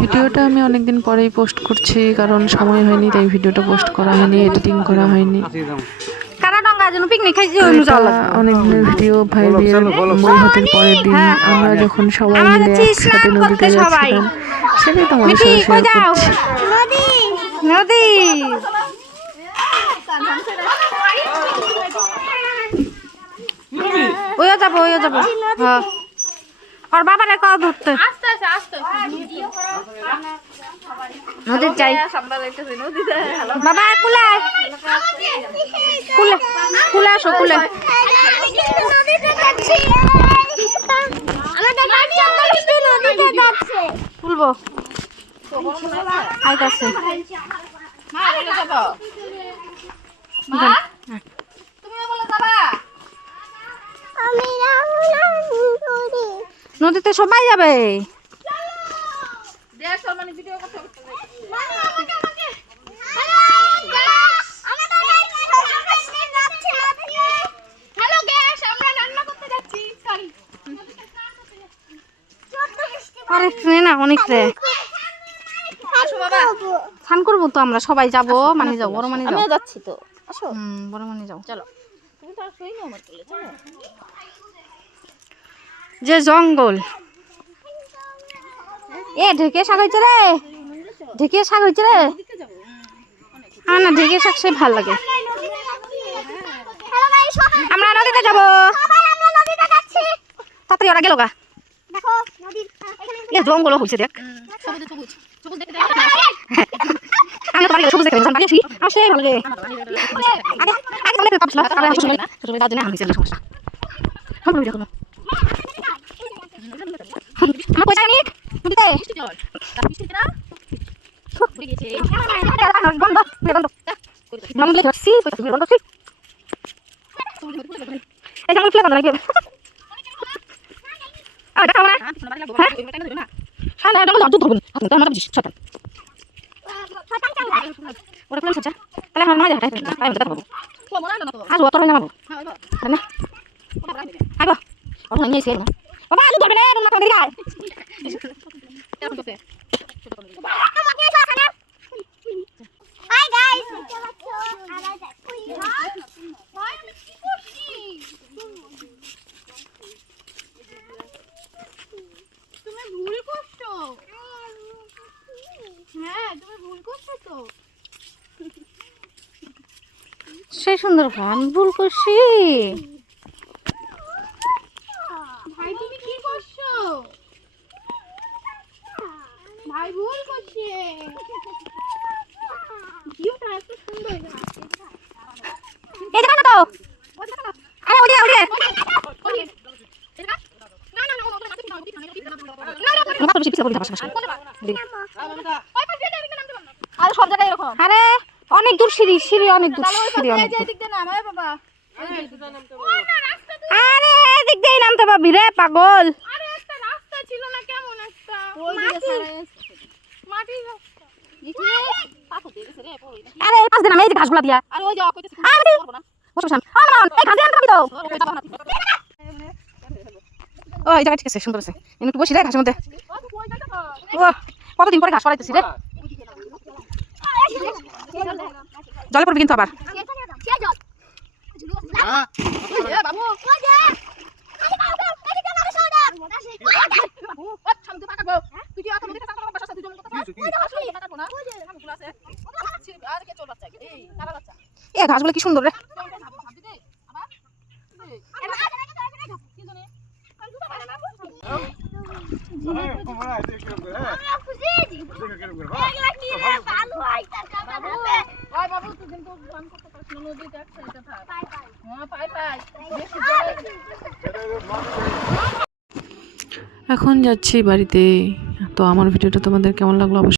ভিডিওটা আমি অনেকদিন পরেই পোস্ট করছি, কারণ সময় হয়নি, তাই ভিডিওটা পোস্ট করা হয়নি, এডিটিং করা হয়নি। অনেকদিনের ভিডিও, ভাই বিয়ের বৌভাতের পরের দিন আমরা যখন সবাই মিলে একসাথে নদীতে যাচ্ছিলাম, সেটাই তোমাদের সাথে শেয়ার করছি। নদী ওইও যাবো হ্যাঁ আর বাবার এক ধরতে নদীর যাই বাবা কুলে কুলে কুলে আসো কুলে তুলবো আইতাছে নদীতে সবাই যাবে। না অনেক স্নান করবো তো আমরা সবাই যাবো, মানে যাবো বড় মানে যাচ্ছি তো বড় মানে যাও চলো। যে জঙ্গল এ ঢেকে শাক হয়েছে রে, ঢেকে শাক হয়েছে রে। হ্যাঁ না ঢেকে শাক সে ভাল লাগে। আমরা নদীতে যাবো, তাড়াতাড়ি ওরা গেল গা। জঙ্গল হয়েছে দেখ, আমি তো সবুজ দেখতে ভালো লাগে। সেই সুন্দর গান ভুল করছি। ভাই তুমি কি করছো? ভাই ভুল করছে। ভিউটা এত সুন্দর না। এই দেখো না তো। আরে ওড়িয়ে ওড়িয়ে। না না না ওটা মাটি না ওটা না। না তো বেশি করে যাবা শাসা। আর সব জায়গায় এরকম। আরে অনেক দূর সিঁড়ি, সিঁড়ি অনেক দূর, সিঁড়ি অনেক দূর। এদিক দিয়ে নাম আরে বাবা। আরে এদিক দিয়ে নামতে পাবি রে পাগল। আরে একটা রাস্তা ছিল না, কেমন একটা মাটি মাটি রাস্তা। নিচে পাথর দিয়ে গেছে রে পড়ি না। আরে এই পাশ দিয়ে নাম, এই যে ঘাসগুলা দিয়া। আরে ওই যাও কইতেছি করব না। বসো শাম। এই ঘাসে আনতে পাবি তো। ও এই জায়গা ঠিক আছে, সুন্দর আছে। একটু বসি রে ঘাসের মধ্যে। ও কতদিন পরে ঘাস ফলাইতেছি রে। জলে পড়বি কিন্তু আবার। বাবু এ ঘাসগুলো কি সুন্দর রে। এখন যাচ্ছি বাড়িতে। তো আমার ভিডিওটা তোমাদের কেমন লাগলো অবশ্যই